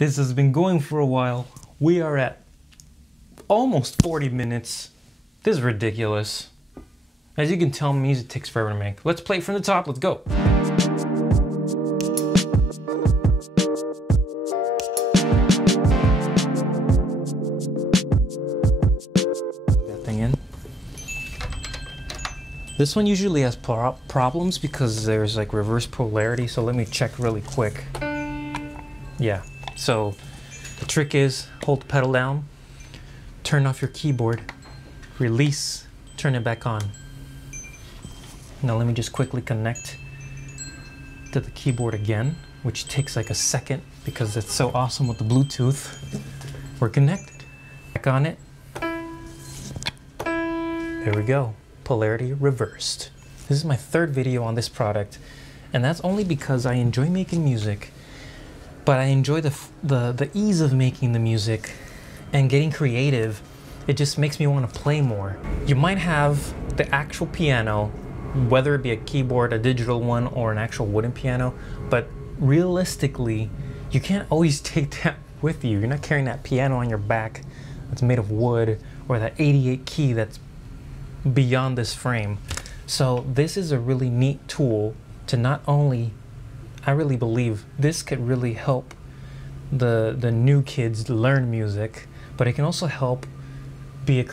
This has been going for a while. We are at almost 40 minutes. This is ridiculous. As you can tell, music takes forever to make. Let's play it from the top. Let's go. This one usually has problems because there's like reverse polarity, so let me check really quick. Yeah, so the trick is hold the pedal down, turn off your keyboard, release, turn it back on. Now let me just quickly connect to the keyboard again, which takes like a second because it's so awesome with the Bluetooth. We're connected. Back on it. There we go. Polarity reversed. This is my third video on this product, and that's only because I enjoy making music, but I enjoy the ease of making the music and getting creative. It just makes me want to play more. You might have the actual piano, whether it be a keyboard, a digital one, or an actual wooden piano, but realistically, you can't always take that with you. You're not carrying that piano on your back that's made of wood, or that 88 key that's beyond this frame. So this is a really neat tool to not only, I really believe this could really help the new kids learn music, but it can also help be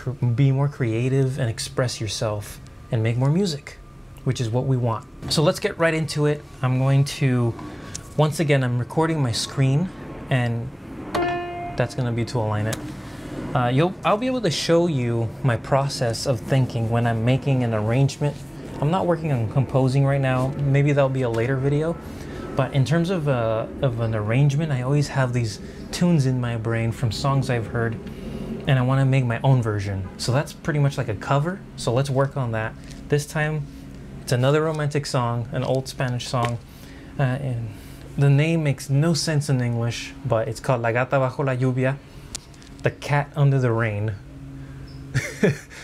more creative and express yourself and make more music, which is what we want. So let's get right into it. I'm going to, once again, I'm recording my screen, and that's going to be to align it. I'll be able to show you my process of thinking when I'm making an arrangement. I'm not working on composing right now. Maybe that'll be a later video. But in terms of an arrangement, I always have these tunes in my brain from songs I've heard, and I want to make my own version. So that's pretty much like a cover. So let's work on that. This time, it's another romantic song, an old Spanish song. And the name makes no sense in English, but it's called La Gata Bajo la Lluvia. The cat under the rain.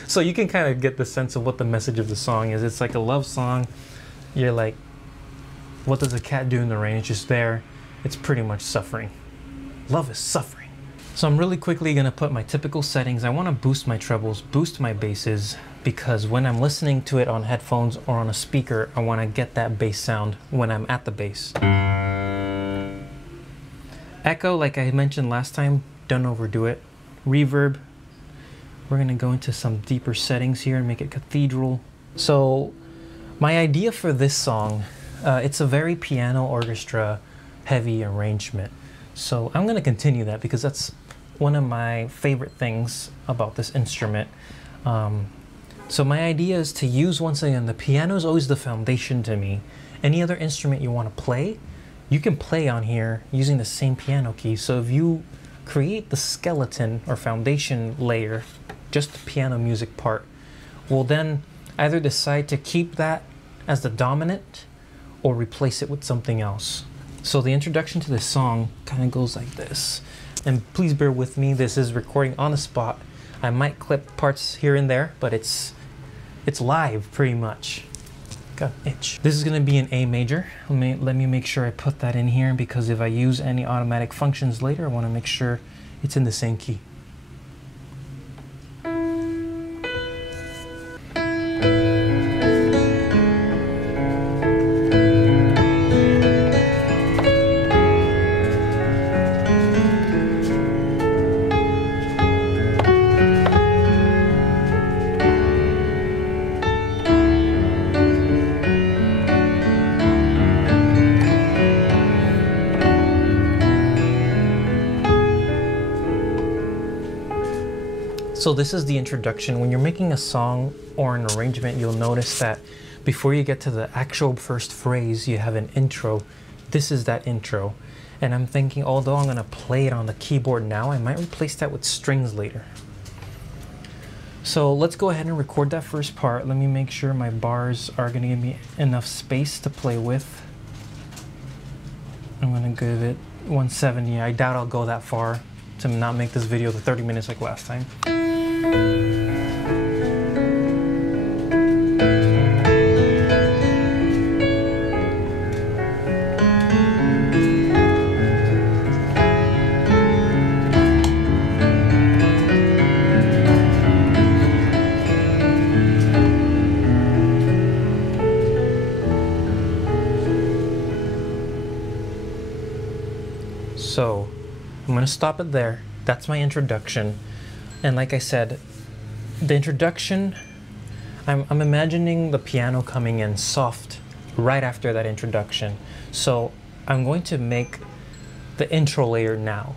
So you can kind of get the sense of what the message of the song is. It's like a love song. You're like, what does a cat do in the rain? It's just there. It's pretty much suffering. Love is suffering. So I'm really quickly gonna put my typical settings. I want to boost my trebles, boost my basses, because when I'm listening to it on headphones or on a speaker, I want to get that bass sound when I'm at the bass. Echo, like I mentioned last time, don't overdo it. Reverb, we're gonna go into some deeper settings here and make it cathedral. So my idea for this song, it's a very piano orchestra heavy arrangement. So I'm gonna continue that because that's one of my favorite things about this instrument. So my idea is to use, once again, the piano is always the foundation to me. Any other instrument you want to play, you can play on here using the same piano key. So if you create the skeleton or foundation layer, just the piano music part, we'll then either decide to keep that as the dominant or replace it with something else. So the introduction to this song kind of goes like this. And please bear with me, this is recording on the spot. I might clip parts here and there, but it's live pretty much. Got an itch. This is going to be an A major. Let me make sure I put that in here, because if I use any automatic functions later, I want to make sure it's in the same key. So this is the introduction. When you're making a song or an arrangement, you'll notice that before you get to the actual first phrase, you have an intro. This is that intro. And I'm thinking, although I'm gonna play it on the keyboard now, I might replace that with strings later. So let's go ahead and record that first part. Let me make sure my bars are gonna give me enough space to play with. I'm gonna give it 170. I doubt I'll go that far to not make this video the 30 minutes like last time. So I'm gonna stop it there. That's my introduction. And like I said, the introduction, I'm imagining the piano coming in soft right after that introduction. So I'm going to make the intro layer now.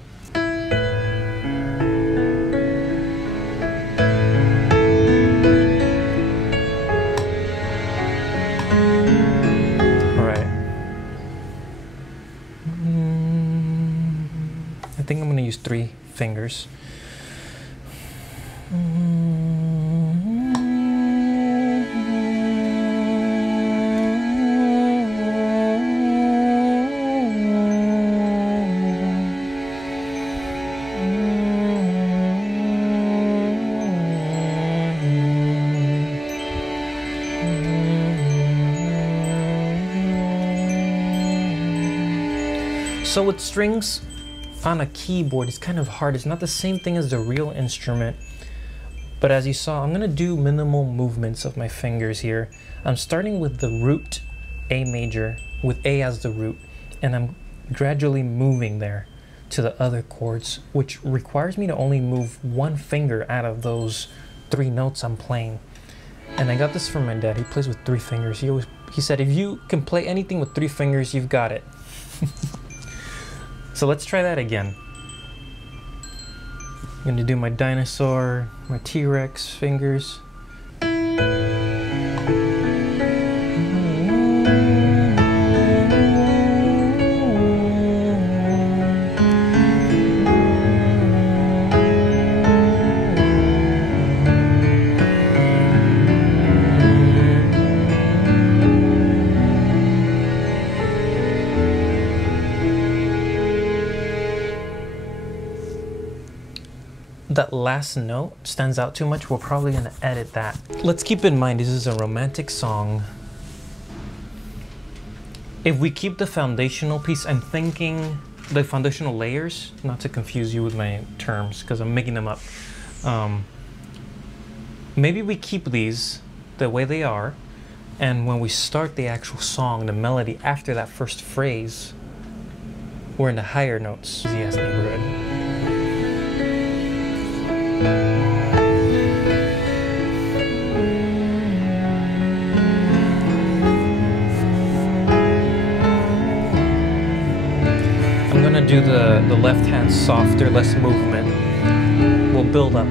I think I'm going to use 3 fingers. So with strings on a keyboard, it's kind of hard. It's not the same thing as the real instrument. But as you saw, I'm gonna do minimal movements of my fingers here. I'm starting with the root A major, with A as the root, and I'm gradually moving there to the other chords, which requires me to only move 1 finger out of those 3 notes I'm playing. And I got this from my dad. He plays with 3 fingers. He said, if you can play anything with 3 fingers, you've got it. So let's try that again. I'm gonna do my dinosaur, my T-Rex fingers. That last note stands out too much. We're probably gonna edit that. Let's keep in mind this is a romantic song. If we keep the foundational piece, I'm thinking the foundational layers, not to confuse you with my terms because I'm making them up. Maybe we keep these the way they are, and when we start the actual song, the melody after that first phrase, we're in the higher notes. Easy as neighborhood. I'm gonna do the left hand softer, less movement. We'll build up.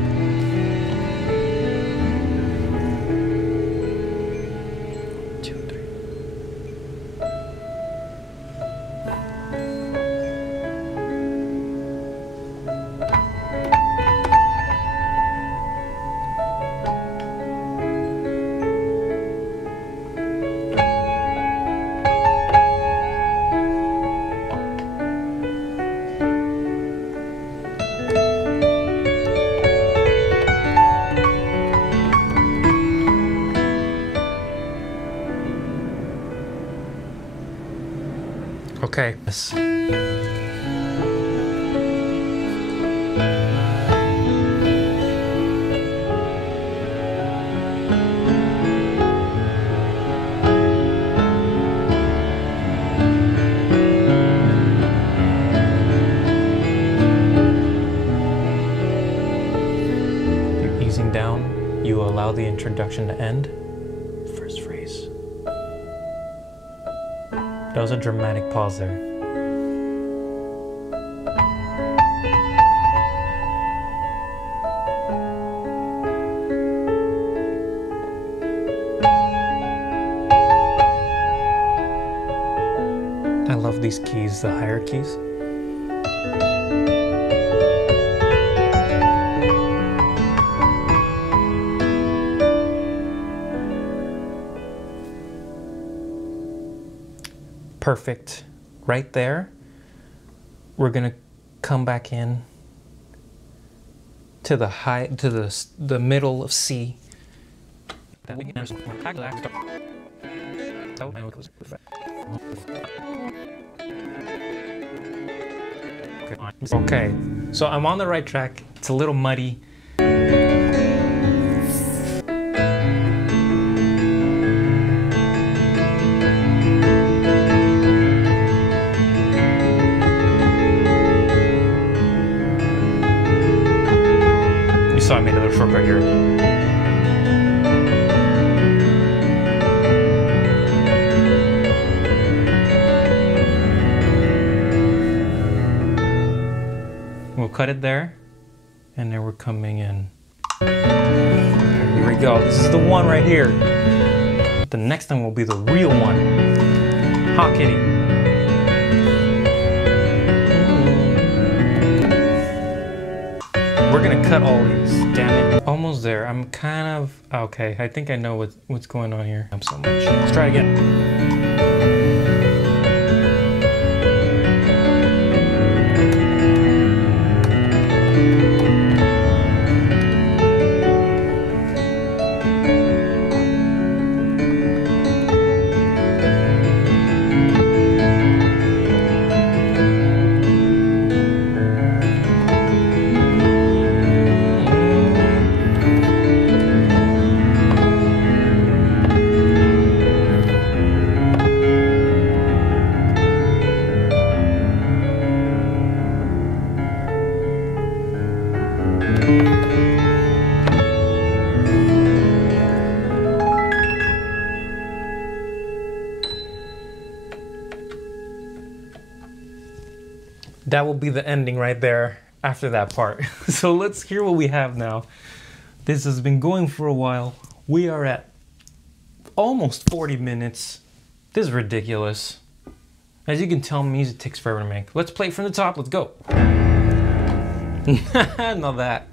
Okay. Yes. You're easing down, you allow the introduction to end. First phrase. That was a dramatic pause there. I love these keys, the higher keys. Perfect. Right there, we're gonna come back in to the high, to the middle of C. Okay, so I'm on the right track. It's a little muddy. So I made a little shortcut here. We'll cut it there, and then we're coming in. Here we go. This is the one right here. The next one will be the real one. Hot Kitty. We're gonna cut all these, damn it. Almost there. I'm kind of, okay, I think I know what's going on here. I'm so much. Let's try it again. That will be the ending right there after that part. So let's hear what we have now. This has been going for a while. We are at almost 40 minutes. This is ridiculous. As you can tell, music takes forever to make. Let's play it from the top. Let's go. Not that.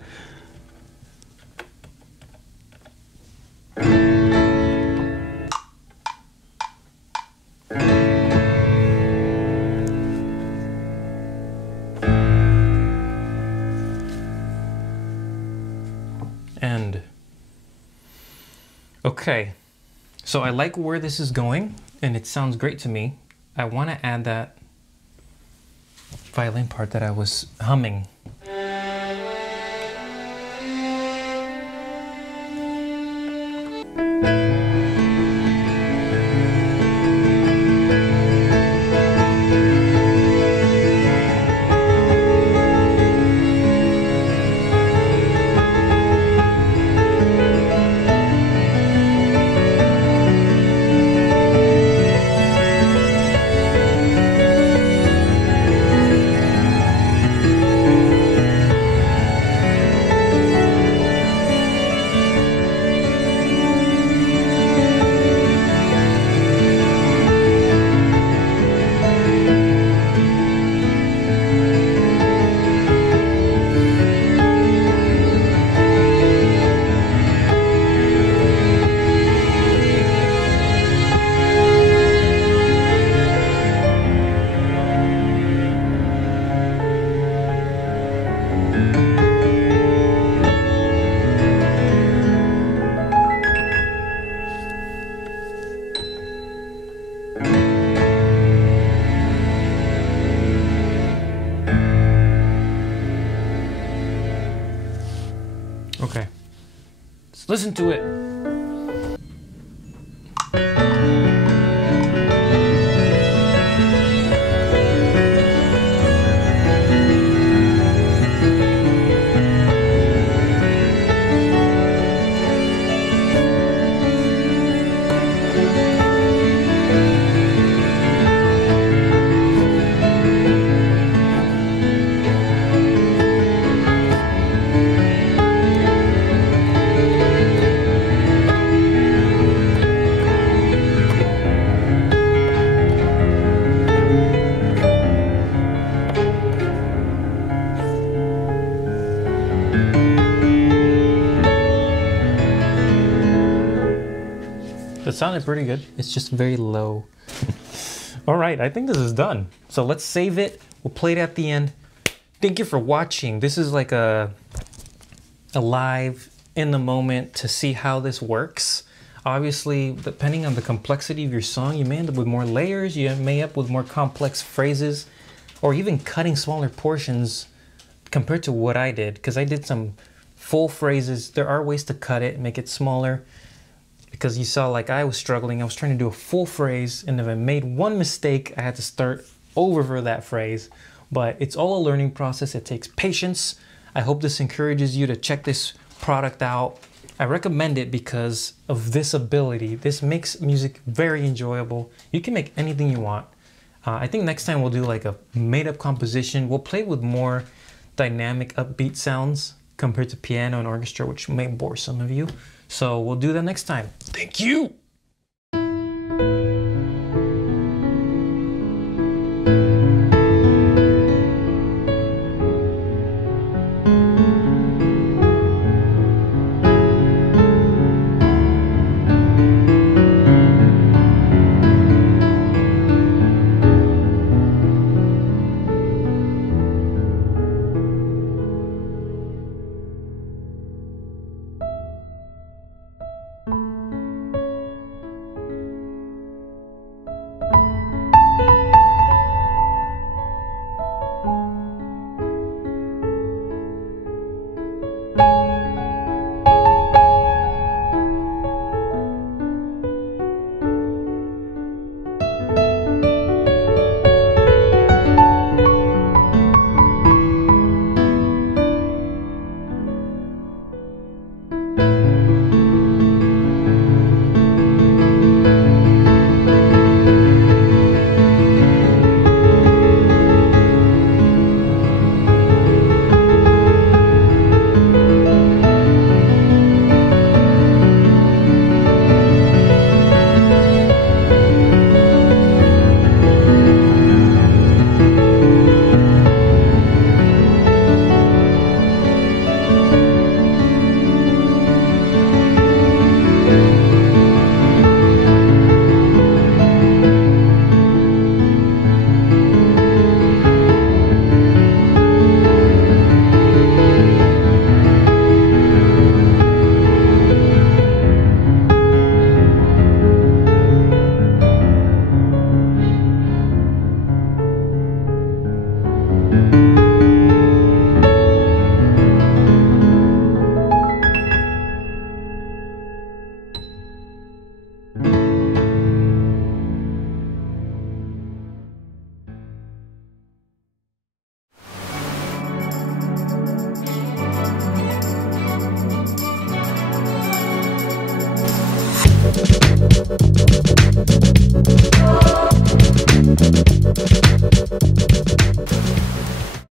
End. Okay, so I like where this is going and it sounds great to me. I want to add that violin part that I was humming. Okay, let's listen to it. It sounded pretty good. It's just very low. All right, I think this is done. So let's save it. We'll play it at the end. Thank you for watching. This is like a live in the moment to see how this works. Obviously, depending on the complexity of your song, you may end up with more layers, you may end up with more complex phrases, or even cutting smaller portions compared to what I did, because I did some full phrases. There are ways to cut it, make it smaller. Because you saw, like, I was struggling. I was trying to do a full phrase, and if I made one mistake, I had to start over for that phrase. But it's all a learning process. It takes patience. I hope this encourages you to check this product out. I recommend it because of this ability. This makes music very enjoyable. You can make anything you want. I think next time we'll do like a made-up composition. We'll play with more dynamic, upbeat sounds compared to piano and orchestra, which may bore some of you. So we'll do that next time. Thank you!